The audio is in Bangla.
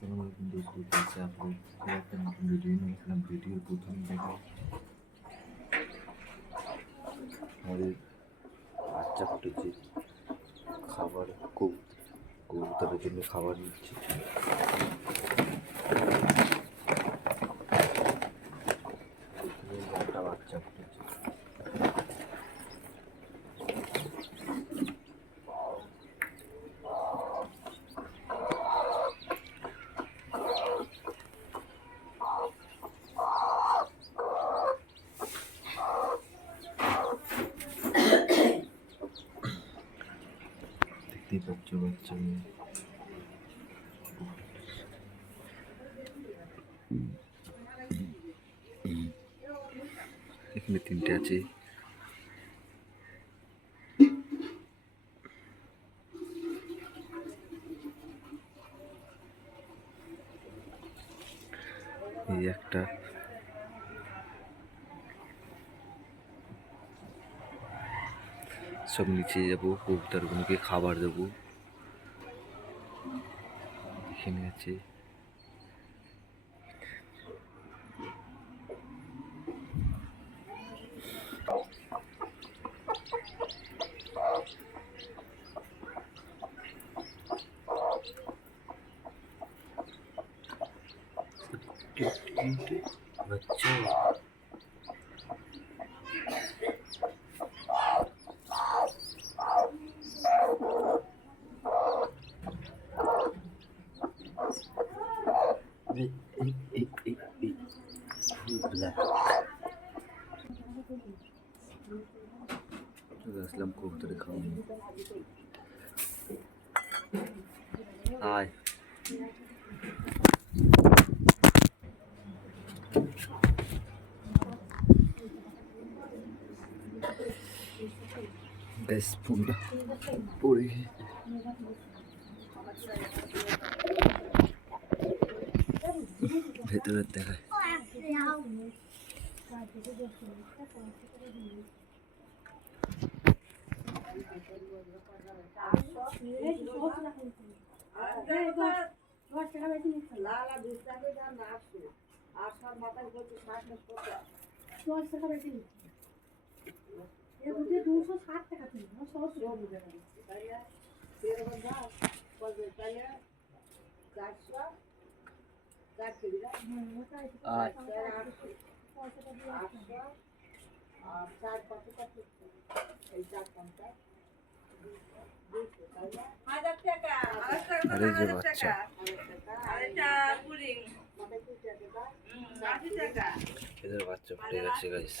আসসালামু আলাইকুম দোস্ত, कैसे आप लोग? একটা নতুন ভিডিও নিয়ে আসলাম। ভিডিওর প্রথমে দেখাই আমাদের বাচ্চা ফুটেছে, খাবার কবুতরের জন্য খাবার নিচ্ছে। একটা বাচ্চা ফুটেছে। দেখতেই পাচ্ছ বাচ্চা মেয়ে। এখানে তিনটে আছে। এই একটা সব নিচে যাবো, কবুতরগুলোকে খাবার দেবো। এখানে আছে বাচ্চা। আসলাম কবুতরে খাওয়ানো। আয় বেশ ফোনটা পড়ে ভেতরে দেখায়। আরে যে বাচ্চা এদের বাচ্চা ফুটে গেছে গাইস।